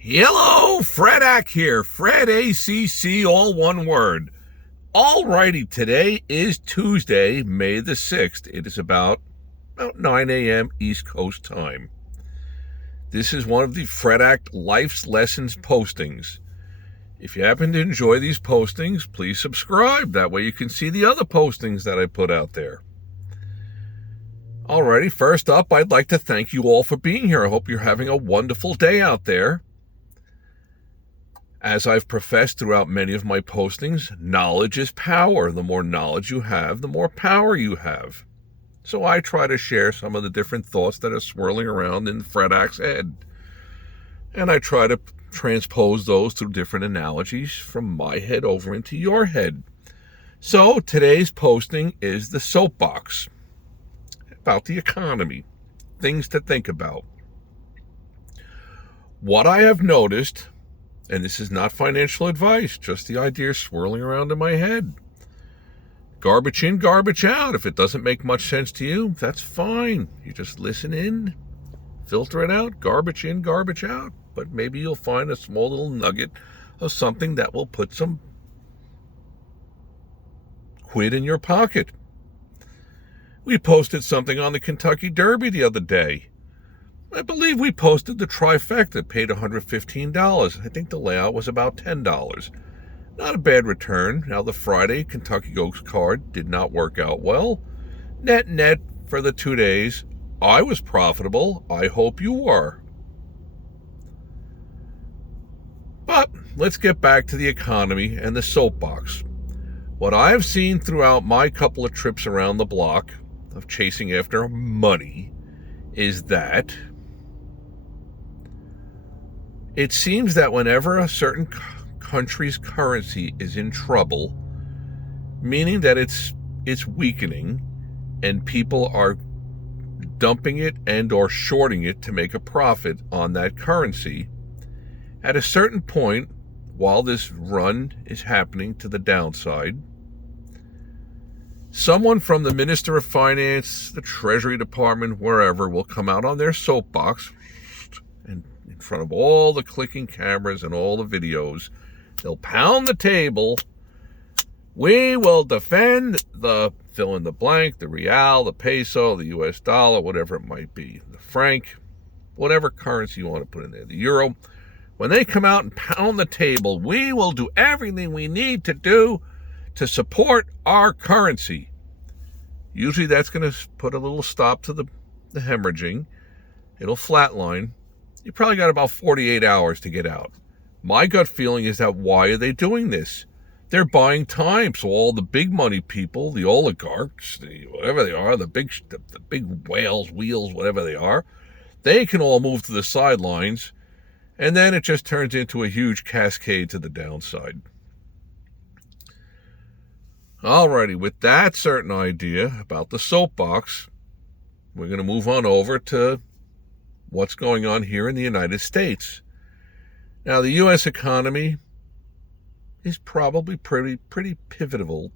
Hello, Fredak here. Fred ACC, all one word. Alrighty, today is Tuesday, May the 6th. It is about 9 a.m. East Coast time. This is one of the Fredak Life's Lessons postings. If you happen to enjoy these postings, please subscribe. That way you can see the other postings that I put out there. Alrighty, first up, I'd like to thank you all for being here. I hope you're having a wonderful day out there. As I've professed throughout many of my postings, knowledge is power. The more knowledge you have, the more power you have. So I try to share some of the different thoughts that are swirling around in Fredak's head. And I try to transpose those through different analogies from my head over into your head. So today's posting is the Soapbox, about the economy, things to think about. What I have noticed, and this is not financial advice, just the ideas swirling around in my head. Garbage in, garbage out. If it doesn't make much sense to you, that's fine. You just listen in, filter it out, garbage in, garbage out. But maybe you'll find a small little nugget of something that will put some quid in your pocket. We posted something on the Kentucky Derby the other day. I believe we posted the trifecta, paid $115. I think the layout was about $10. Not a bad return. Now the Friday Kentucky Oaks card did not work out well. Net for the 2 days, I was profitable. I hope you are. But let's get back to the economy and the soapbox. What I have seen throughout my couple of trips around the block of chasing after money is that it seems that whenever a certain country's currency is in trouble, meaning that it's weakening and people are dumping it and or shorting it to make a profit on that currency, at a certain point, while this run is happening to the downside, someone from the Minister of Finance, the Treasury Department, wherever, will come out on their soapbox and in front of all the clicking cameras and all the videos, they'll pound the table. We will defend the fill in the blank, the real, the peso, the US dollar, whatever it might be, the franc, whatever currency you want to put in there, the euro. When they come out and pound the table, we will do everything we need to do to support our currency. Usually that's going to put a little stop to the hemorrhaging. It'll flatline. You probably got about 48 hours to get out. My gut feeling is that why are they doing this? They're buying time, so all the big money people, the oligarchs, whatever they are, the big whales, whatever they are, they can all move to the sidelines, and then it just turns into a huge cascade to the downside. Alrighty, with that certain idea about the soapbox, we're going to move on over to what's going on here in the United States. Now, the U.S. economy is probably pretty pivotal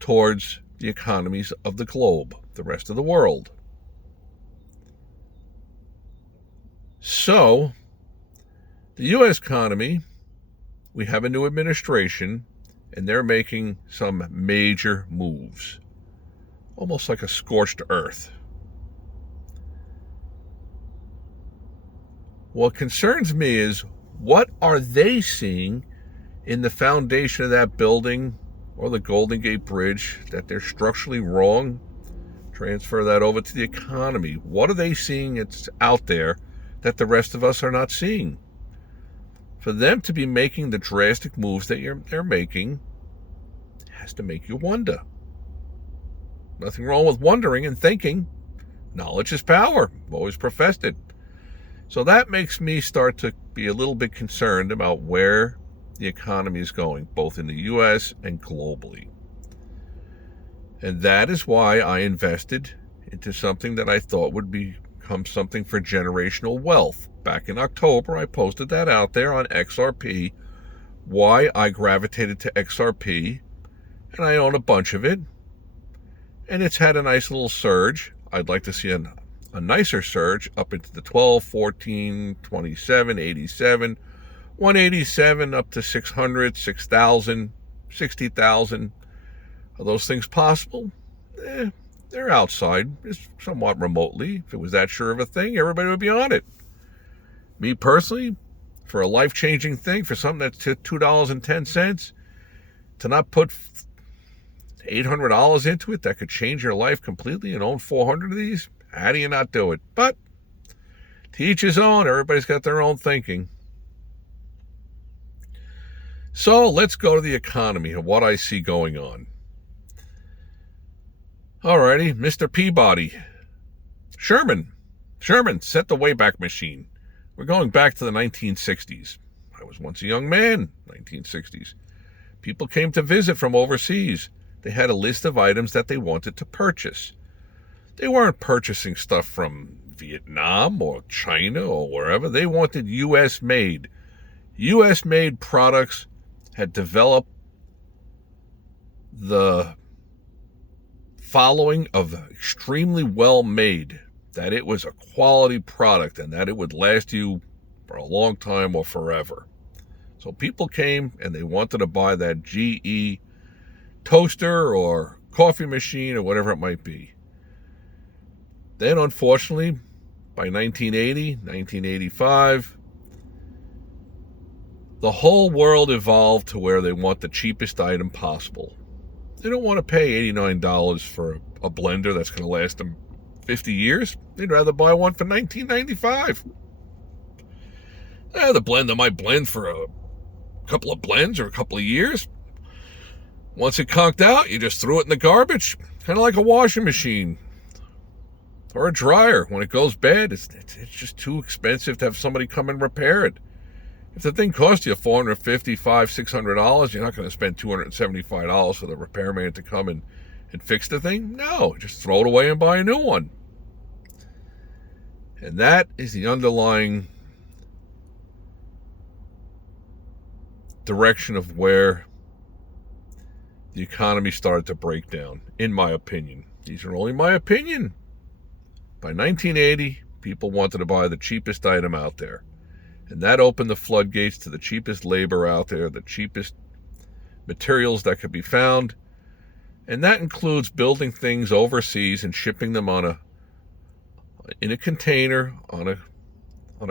towards the economies of the globe, the rest of the world. So, the U.S. economy, we have a new administration, and they're making some major moves, almost like a scorched earth. What concerns me is, what are they seeing in the foundation of that building or the Golden Gate Bridge that they're structurally wrong? Transfer that over to the economy. What are they seeing it's out there that the rest of us are not seeing? For them to be making the drastic moves that they're making has to make you wonder. Nothing wrong with wondering and thinking. Knowledge is power. I've always professed it. So that makes me start to be a little bit concerned about where the economy is going, both in the U.S. and globally. And that is why I invested into something that I thought would become something for generational wealth. Back in October, I posted that out there on XRP, why I gravitated to XRP, and I own a bunch of it. And it's had a nice little surge. I'd like to see a nicer surge up into the 12, 14, 27, 87, 187 up to 600, 6,000, 60,000. Are those things possible? They're outside, somewhat remotely. If it was that sure of a thing, everybody would be on it. Me personally, for a life-changing thing, for something that's $2.10, to not put $800 into it that could change your life completely and own 400 of these, how do you not do it? But to each his own. Everybody's got their own thinking. So let's go to the economy and what I see going on. Alrighty, Mr. Peabody. Sherman, set the Wayback Machine. We're going back to the 1960s. I was once a young man, 1960s. People came to visit from overseas. They had a list of items that they wanted to purchase. They weren't purchasing stuff from Vietnam or China or wherever. They wanted U.S. made. U.S. made products had developed the following of extremely well made, that it was a quality product and that it would last you for a long time or forever. So people came and they wanted to buy that GE toaster or coffee machine or whatever it might be. Then, unfortunately, by 1980, 1985, the whole world evolved to where they want the cheapest item possible. They don't want to pay $89 for a blender that's going to last them 50 years. They'd rather buy one for $19.95. The blender might blend for a couple of blends or a couple of years. Once it conked out, you just threw it in the garbage. Kind of like a washing machine or a dryer. When it goes bad, it's just too expensive to have somebody come and repair it. If the thing costs you $450, $500, $600, you're not going to spend $275 for the repairman to come and fix the thing. No, just throw it away and buy a new one. And that is the underlying direction of where the economy started to break down, in my opinion. These are only my opinion. By 1980, people wanted to buy the cheapest item out there. And that opened the floodgates to the cheapest labor out there, the cheapest materials that could be found. And that includes building things overseas and shipping them in a container, on a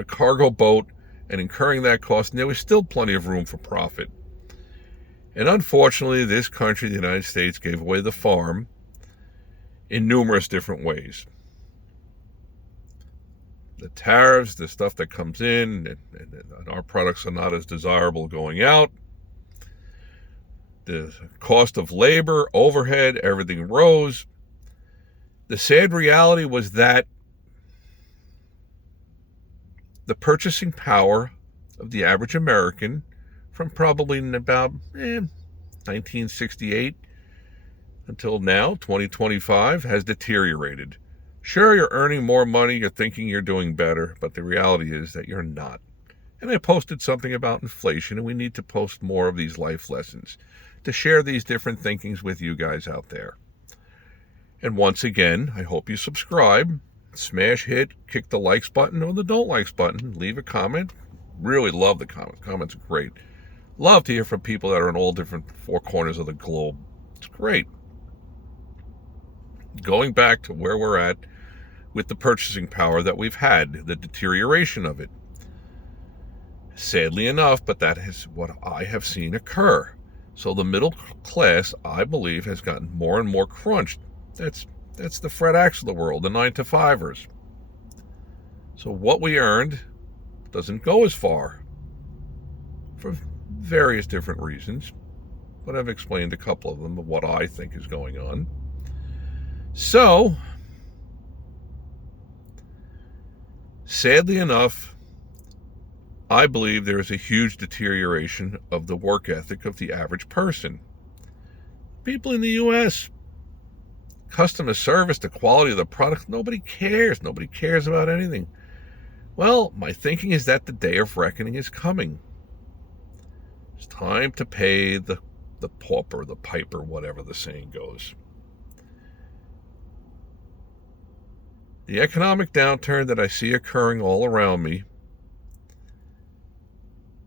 cargo boat, and incurring that cost. And there was still plenty of room for profit. And unfortunately, this country, the United States, gave away the farm in numerous different ways. The tariffs, the stuff that comes in, and our products are not as desirable going out. The cost of labor, overhead, everything rose. The sad reality was that the purchasing power of the average American from probably about 1968 until now, 2025, has deteriorated. Sure, you're earning more money, you're thinking you're doing better, but the reality is that you're not. And I posted something about inflation, and we need to post more of these life lessons to share these different thinkings with you guys out there. And once again, I hope you subscribe, smash, hit, kick the likes button or the don't likes button, leave a comment. Really love the comments. Comments are great. Love to hear from people that are in all different four corners of the globe. It's great. Going back to where we're at with the purchasing power that we've had, the deterioration of it. Sadly enough, but that is what I have seen occur. So the middle class, I believe, has gotten more and more crunched. That's the Fred Acts of the world, the 9-to-5ers. So what we earned doesn't go as far for various different reasons, but I've explained a couple of them of what I think is going on. So, sadly enough, I believe there is a huge deterioration of the work ethic of the average person. People in the U.S., customer service, the quality of the product, nobody cares. Nobody cares about anything. Well, my thinking is that the day of reckoning is coming. It's time to pay the pauper, the piper, whatever the saying goes. The economic downturn that I see occurring all around me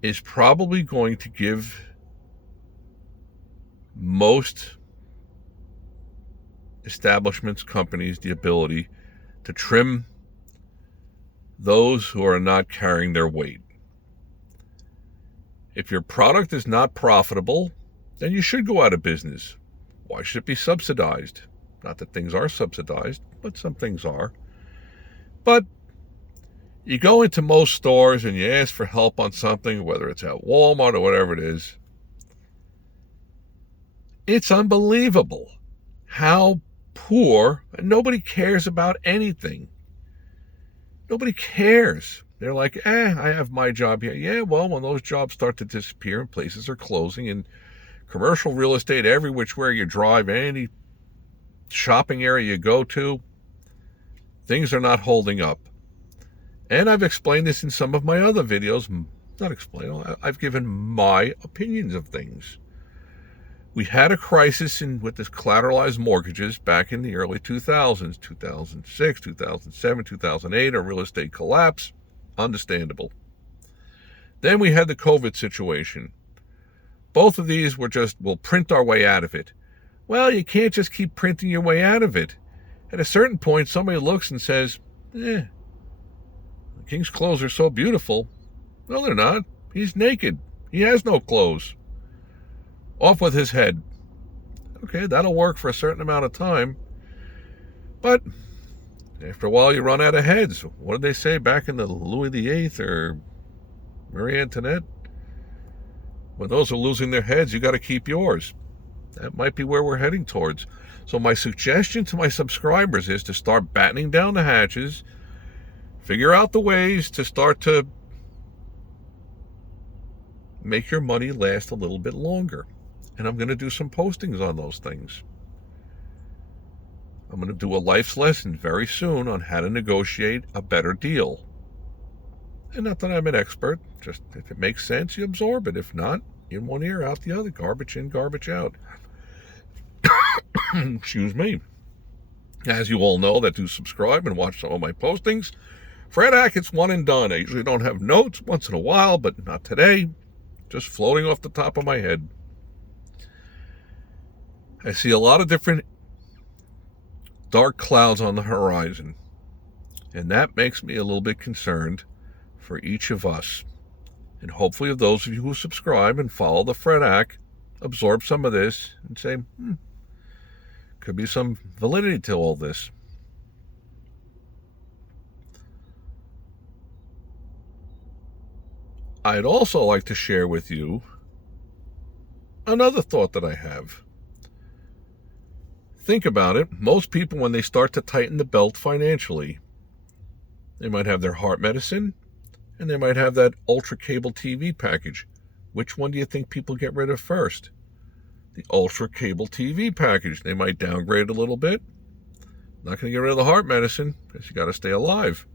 is probably going to give most establishments, companies, the ability to trim those who are not carrying their weight. If your product is not profitable, then you should go out of business. Why should it be subsidized? Not that things are subsidized, but some things are. But you go into most stores and you ask for help on something, whether it's at Walmart or whatever it is. It's unbelievable how poor, and nobody cares about anything. Nobody cares. They're like, I have my job here. Yeah, well, when those jobs start to disappear and places are closing and commercial real estate every which way you drive, any shopping area you go to, things are not holding up. And I've explained this in some of my other videos. Not explained, I've given my opinions of things. We had a crisis with this collateralized mortgages back in the early 2000s, 2006, 2007, 2008, a real estate collapse. Understandable. Then we had the COVID situation. Both of these were just, we'll print our way out of it. Well, you can't just keep printing your way out of it. At a certain point, somebody looks and says, the king's clothes are so beautiful. No, they're not. He's naked. He has no clothes. Off with his head. Okay, that'll work for a certain amount of time. But after a while, you run out of heads. What did they say back in the Louis VIII or Marie Antoinette? When those are losing their heads, you got to keep yours. That might be where we're heading towards. So my suggestion to my subscribers is to start battening down the hatches, figure out the ways to start to make your money last a little bit longer. And I'm going to do some postings on those things. I'm going to do a life's lesson very soon on how to negotiate a better deal. And not that I'm an expert, just if it makes sense, you absorb it. If not, in one ear, out the other. Garbage in, garbage out. Excuse me. As you all know that do subscribe and watch some of my postings, Fred Hackett's one and done. I usually don't have notes once in a while, but not today. Just floating off the top of my head. I see a lot of different dark clouds on the horizon, and that makes me a little bit concerned for each of us. And hopefully of those of you who subscribe and follow the Fred Hack, absorb some of this and say, could be some validity to all this. I'd also like to share with you another thought that I have. Think about it. Most people, when they start to tighten the belt financially, they might have their heart medicine and they might have that ultra cable TV package. Which one do you think people get rid of first? The ultra cable TV package. They might downgrade a little bit. Not going to get rid of the heart medicine because you got to stay alive.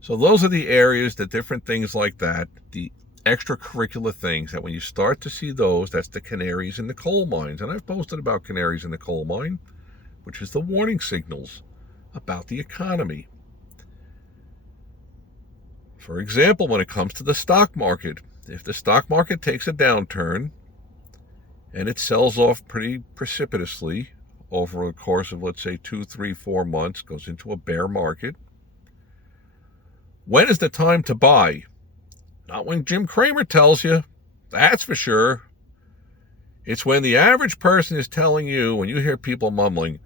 So those are the areas, the different things like that, the extracurricular things that when you start to see those, that's the canaries in the coal mines. And I've posted about canaries in the coal mine, which is the warning signals about the economy. For example, when it comes to the stock market, if the stock market takes a downturn and it sells off pretty precipitously over the course of, let's say, 2, 3, 4 months, goes into a bear market, when is the time to buy? Not when Jim Cramer tells you, that's for sure. It's when the average person is telling you, when you hear people mumbling,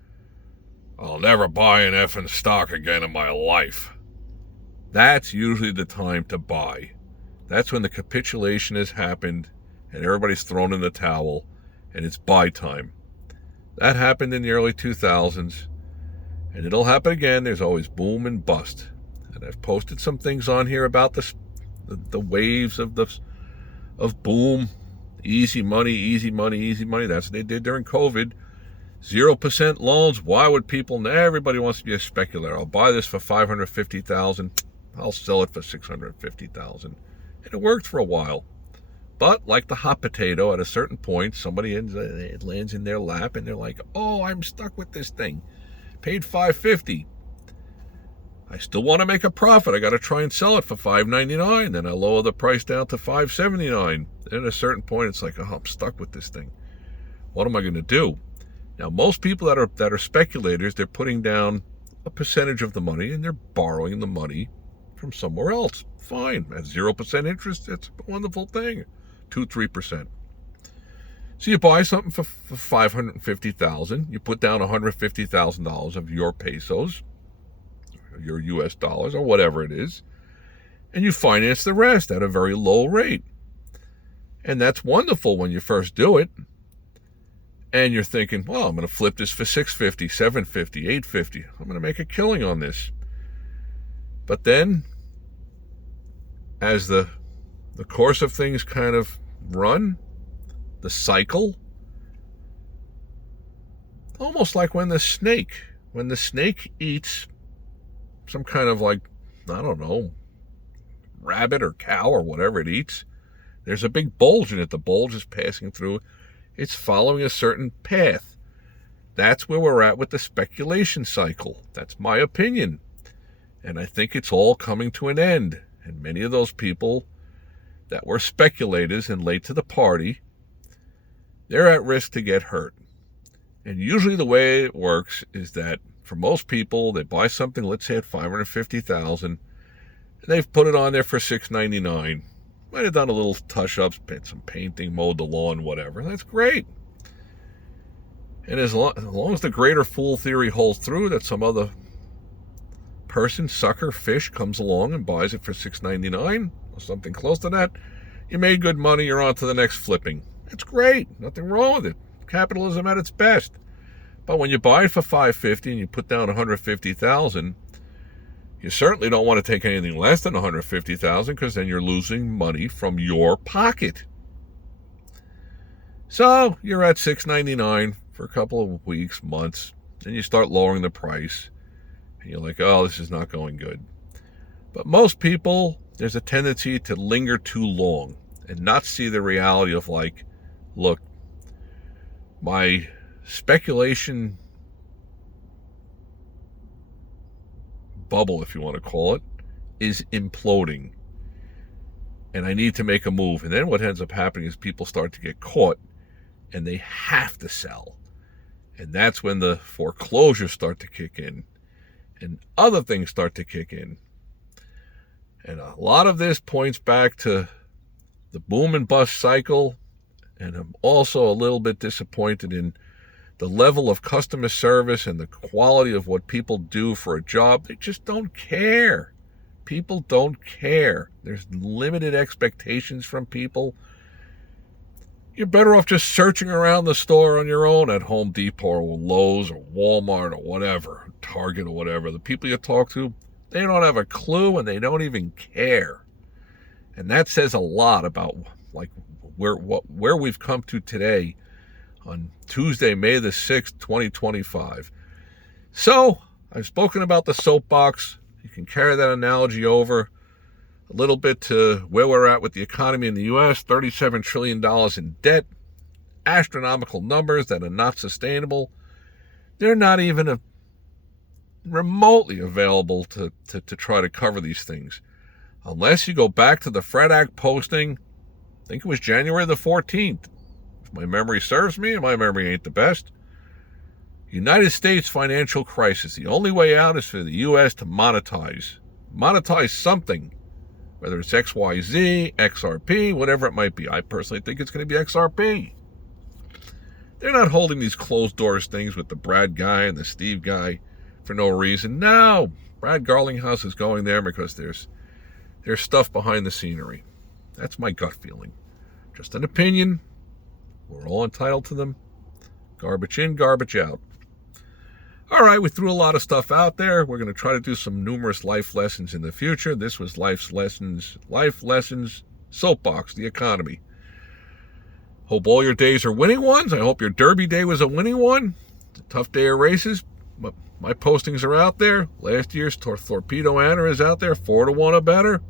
I'll never buy an effing stock again in my life. That's usually the time to buy. That's when the capitulation has happened and everybody's thrown in the towel and it's buy time. That happened in the early 2000s and it'll happen again. There's always boom and bust. And I've posted some things on here about the waves of boom, easy money, easy money, easy money. That's what they did during COVID. 0% loans. Why would people? Everybody wants to be a speculator. I'll buy this for $550,000. I'll sell it for $650,000. And it worked for a while. But like the hot potato, at a certain point, it lands in their lap and they're like, oh, I'm stuck with this thing. paid $5.50. I still want to make a profit. I got to try and sell it for $5.99. Then I lower the price down to $5.79. Then at a certain point, it's like, oh, I'm stuck with this thing. What am I going to do? Now, most people that are speculators, they're putting down a percentage of the money and they're borrowing the money from somewhere else. Fine. At 0% interest, it's a wonderful thing. 2-3%. So you buy something for $550,000. You put down $150,000 of your pesos, your US dollars, or whatever it is, and you finance the rest at a very low rate. And that's wonderful when you first do it. And you're thinking, well, I'm going to flip this for $650, $750, $850. I'm going to make a killing on this. But then, as the course of things kind of run, the cycle, almost like when the snake eats some kind of, like, I don't know, rabbit or cow or whatever it eats, there's a big bulge in it. The bulge is passing through. It's following a certain path. That's where we're at with the speculation cycle. That's my opinion. And I think it's all coming to an end. And many of those people that were speculators and late to the party, they're at risk to get hurt. And usually the way it works is that for most people, they buy something, let's say at $550,000, and they've put it on there for $699. Might have done a little touch-ups, some painting, mowed the lawn, whatever. That's great. And as long as the greater fool theory holds through, that some other person, sucker, fish, comes along and buys it for $699 or something close to that, you made good money, you're on to the next flipping. That's great. Nothing wrong with it. Capitalism at its best. But when you buy it for $550 and you put down $150,000, you certainly don't want to take anything less than $150,000 because then you're losing money from your pocket. So you're at $699 for a couple of weeks, months, and you start lowering the price. And you're like, oh, this is not going good. But most people, there's a tendency to linger too long and not see the reality of, like, look, my speculation bubble, if you want to call it, is imploding. And I need to make a move. And then what ends up happening is people start to get caught and they have to sell. And that's when the foreclosures start to kick in and other things start to kick in. And a lot of this points back to the boom and bust cycle. And I'm also a little bit disappointed in the level of customer service and the quality of what people do for a job. They just don't care. People don't care. There's limited expectations from people. You're better off just searching around the store on your own at Home Depot or Lowe's or Walmart or whatever, Target or whatever. The people you talk to, they don't have a clue and they don't even care. And that says a lot about, like, where we've come to today on Tuesday, May the 6th, 2025. So, I've spoken about the soapbox. You can carry that analogy over a little bit to where we're at with the economy in the U.S., $37 trillion in debt, astronomical numbers that are not sustainable. They're not even remotely available to try to cover these things. Unless you go back to the Fred Act posting, I think it was January the 14th. If my memory serves me, and my memory ain't the best. United States financial crisis. The only way out is for the U.S. to monetize something, whether it's XYZ, XRP, whatever it might be. I personally think it's going to be XRP. They're not holding these closed doors things with the Brad guy and the Steve guy for no reason. No, Brad Garlinghouse is going there because there's stuff behind the scenery. That's my gut feeling. Just an opinion. We're all entitled to them. Garbage in, garbage out. All right, we threw a lot of stuff out there. We're going to try to do some numerous life lessons in the future. This was life lessons, Soapbox, the economy. Hope all your days are winning ones. I hope your Derby day was a winning one. It's a tough day of races, but my postings are out there. Last year's Torpedo Anna is out there, 4-1 or better.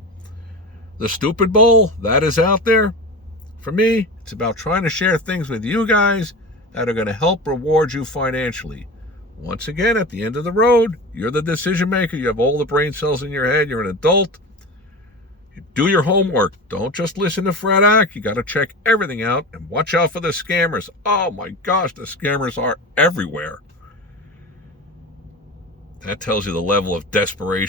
The Stupid Bowl, that is out there. For me, it's about trying to share things with you guys that are going to help reward you financially. Once again, at the end of the road, you're the decision maker. You have all the brain cells in your head. You're an adult. You do your homework. Don't just listen to Fred Ack. You got to check everything out and watch out for the scammers. Oh my gosh, the scammers are everywhere. That tells you the level of desperation